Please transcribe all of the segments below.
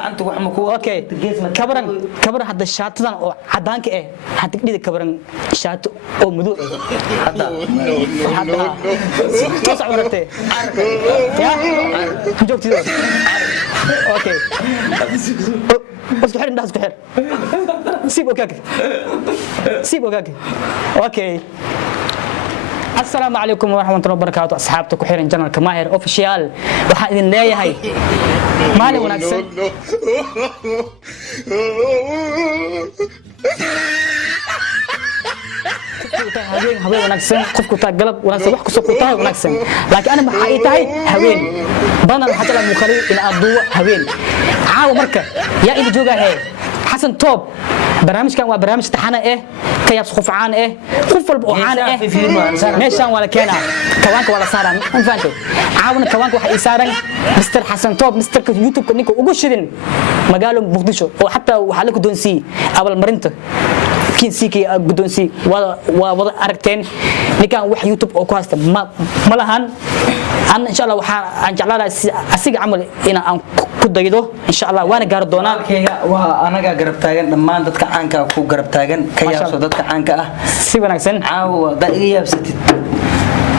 gacanta wax ma ku okay kabran hadda shaatadan oo cadaanka ah hadda dhida kabran shaato oo madow hadda toos amartay ya joogtido okay بس كحر الناس كحر سيب وكاك اوكي السلام عليكم ورحمه الله وبركاته اصحابته كحيرن جنرال كماهر اوفيشال waxaan idin leeyahay maalin wanaagsan haween wanaagsan qofku taa galab wanaagsan wax ku soo qotay wanaagsan laakiin ana maxay tahay haween badan waxa la muqalay in aduwa haween caawa marka yaa ila jooga حسن توب برنامجكان waa barnaamij taxana ka yaabs qof caan qof walba oo caan meeshan wala keena kawaanka wala saaran aan faantay caawna kawaanka waxa ay saaran Mr Hassan Top Mr YouTube ninka ugu shidin magaalo Muqdisho oo hatta waxa la guddoonsi abal marinta kiinsiikii guddoonsi wada aragteen ninkan wax YouTube oo ku haysta ma lahan أنا إن شاء الله وحنجعل على أسيق عمل إنا أن كديدو إن شاء الله وأنا قارد دونا وأنا قرب تاجن لما دتك عنك أو قرب تاجن كيا صدتك عنك سيبنا كسن عاو دقيقة بستة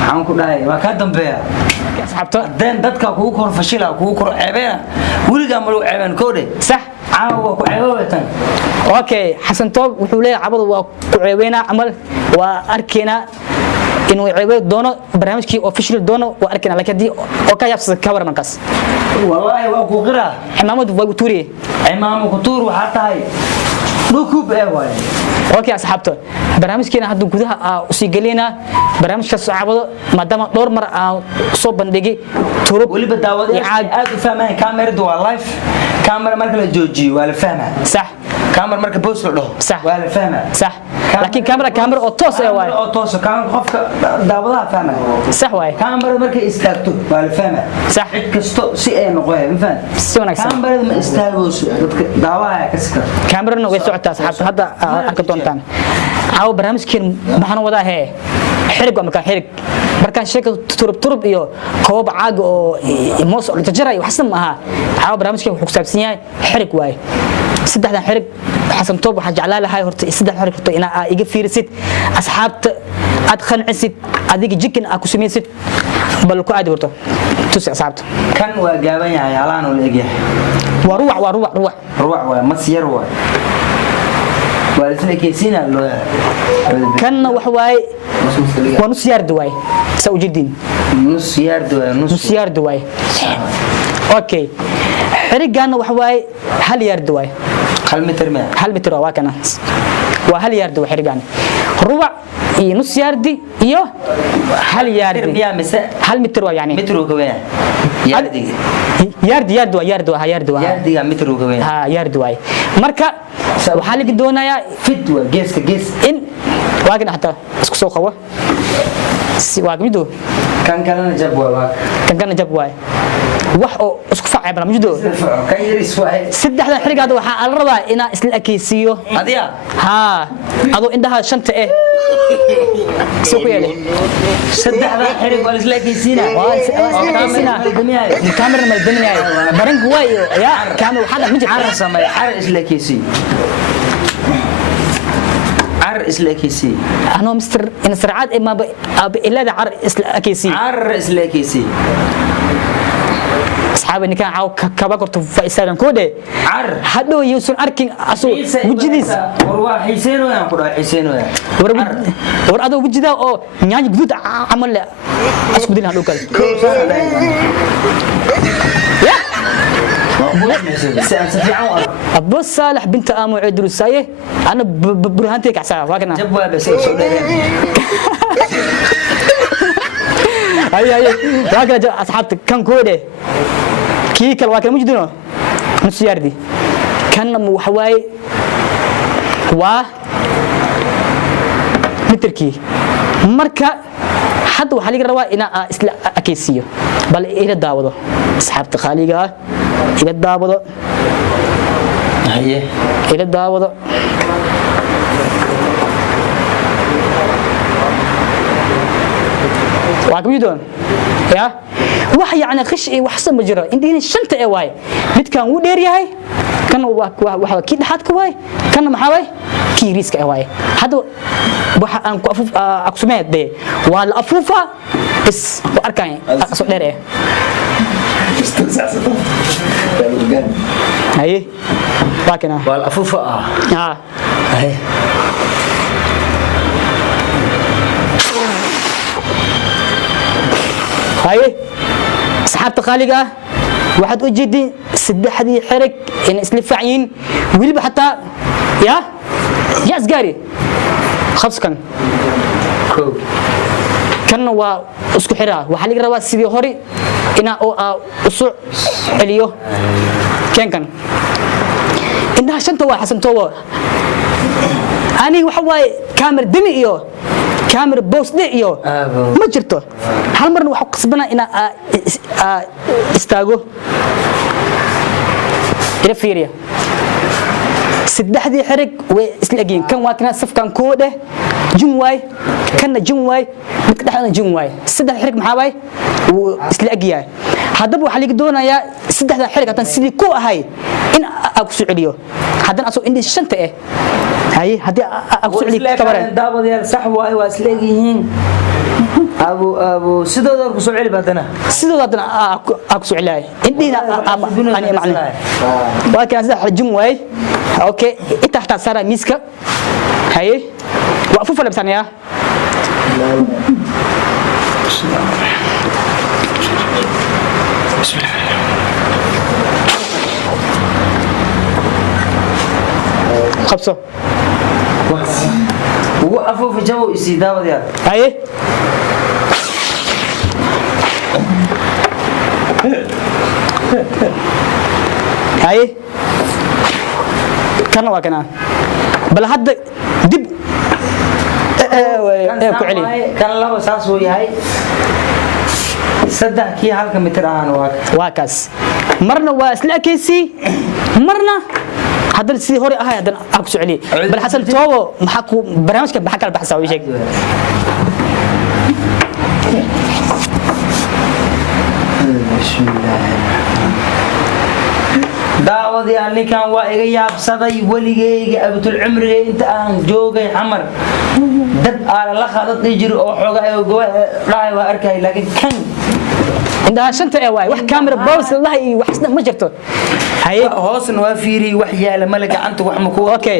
عم كلها ما كدم بيا صاحبته دين دتك كوكر فشيلة كوكر عبنا ولقى ملو عبنا كودي صح عاو كعبوتن أوكي حسن طب وحولي عبد وكعبنا عمل وأركينا إنه يعيب دونه برنامج كي official دونه وأركنا لكن دي أوكي يبص كبر من قص والله وأقولها عمامد وقتوري عمام وقتور وحتى هاي نكوب أول أوكي أصحابته برنامج كنا هدو كذا وسيجلينا برنامج كصعبة ما دام دور مر صوب بندقي تروب واللي بدأوا يعاد فهمها كاميرا دوا لايف كاميرا مركز جوجي ولا فهمها صح كاميرا مركز بوست له صح ولا فهمها صح لكن كاميرا أوتوس يا واي أوتوس كاميرا خفك دابضها فهمها صح واي كاميرا مركز استاكتو ولا فهمها صح كستو سي إيه نقوله مفهوم سونك كاميرا ما استاوس دعوة كسكر كاميرا نوي سعتها أصحابته هذا أكتون تان عاو برنامج كين محن وضع هي حرق ومكان حرق markaan sheeko turub iyo koob caag oo moos oo tajaray waxsan maaha caaw barnaamijka wuxuu ku saabsan yahay xiriq waay saddexdan xiriq xasan toob waxa jeclaa lahay horta saddex xiriq horta ina iga fiirisid asxaabta aad qancisid adiga jikin aad ku sameeysid bal ku aad warto tusi asxaabta kan waa gaaban yahay alaan oo leeg yahay waa masiyar waa وأنا كيسينا كان وحواي ونص يارد واي سو جدين نص يارد واي اوكي حرقان وحواي هل يارد واي هل متر واكنا وهل يارد وحرقان ربع نص ياردي iyo hal yaardi hal mitr waa yani mitr ka weyn yaardiga mitr ka weyn ha yaardi waay marka waxa la doonayaa fidwa geeska in waagna hata isku soo qabo si waagmido kan kalena jab waay wax oo isku faacay barnaamijdo kan yaris waay saddexda xirigaad waxa la rabaa ina isla akeysiyo adiga ha ado indaha shanta سوق يله سدحنا حرق ولا سلاكيسينا الكاميرا ما الدنيا برنك واي يا كاميرا وحنا مجي عرس ما عرس سلاكيسي عرس سلاكيسي انا مستر ان سرعات ما الا عرس سلاكيسي أصحابي إن كان عاو كباكرت فايسان كودة هادو يوسون أركين أسو وجديس وروا حسين ويا كودا حسين ويا ور أدو وجدا أو نياني جدود عمل أسو بدين هادو كل يا أبو صالح بنت أمو عدل السايه أنا برهانتك عساها واكنا جبوا بس هاي واكنا أصحابك كان كودة كيكل واكنا مجدونه نص ياردي كان وحواي متركي مركا حد waxaa laga rabaa in isla akeysiyo bal ila daawado asxaabta qaaliga ila daawado ila daawado waa kamid doon ya wax yaani khish iyo wax sama jiro indhiina shanta ee waay midkan uu dheer yahay kan waxa ki dhaxad ka waay kan maxaa waay ki riska ee waay hada waxa aan ku aqsumeede waa la afuufa is arkaan soo dheer ee haye baakina waa la afuufa haye haye asxaabta qaaliga waxaad u jeedin saddexdii xirag in isla faacin waliba hataa ya asgari khabskan kan waa isku xiraa waxa laga rabaa sidii hore ina oo usu celiyo kan inda shanta waa xasantowo ani waxa waay camera demi iyo camera boss iyo ma jirto hal marna waxa qasbana ina istaago ila fiiriya saddexdii xirag way isla ageen kan waa kana safkan koode jumway kana jumway midka dhaxana jumway saddex xirag maxaa way isla agyahay hadaba waxa laga doonayaa saddexda xirag tan sidii ku ahay in aan ku soo celiyo hadan asoo indhi shanta haye hadii aan ku soo celiyo kabaran daabadayaal sax waay waa isla yihiin ابو سيدودor ku soo celi badana sidoodan ku soo celay indina ani macna waa kan sax jum way okay inta xata sara miska haye waa fu falabsanaya خبصه وقفوا في جو استدابه يا هاي هاي كان وكنا بل هذا دب كعلي كان لابا ساس هو ياهي صدق كي halka mitir aan واكاس marna waa isla kaysi marna hadan si hore ahay hadan aku socli bal xasan toobo maxaa ku barnaamijka waxa kala baxsan oo sheeg daawadi anikan waa iga yaabsaday waligeyga abtul umriga inta aan joogay xamar dad aan la khadad jir oo xoga ay dhaay waa arkay laakiin kan inda shanta ee waay wax camera boss la iyo wax ma jirto hay hoosna waa fiiri wax yaala mala gacanta wax ma ku okay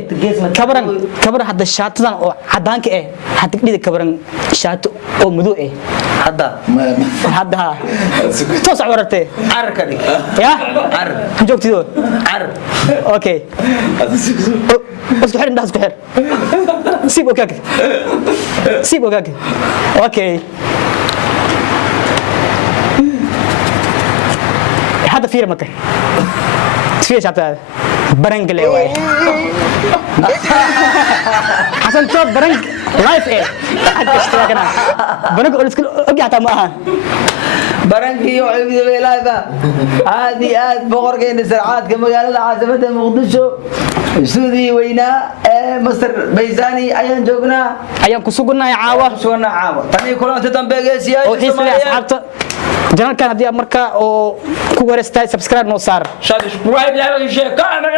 kabran hadda shaatadan oo cadaanka hadda dhida kabran shaato oo madow hadda toos wartay arka dhig ya ar joogtido ar okay isku xir indaas ku xir sib okay okay هذا فير مكة فير شاطر برنج لواي حسن توب برنج لايف حد اشتراكنا برنج أقول لك أبي حتى معها برنج يوعد بلايفا هذه بقر كين سرعات كما قال العاصمة مقدشو سودي وينا مصر بيزاني أيان جوجنا أيان كسوقنا يا عاوة كسوقنا عاوة تاني كلنا تتنبأ سياسة أو حيث لي أصحابته جنرال كان هدي أمريكا أو كوغرستاي سبسكرايب نو صار شادش واحد يعمل شيء كامل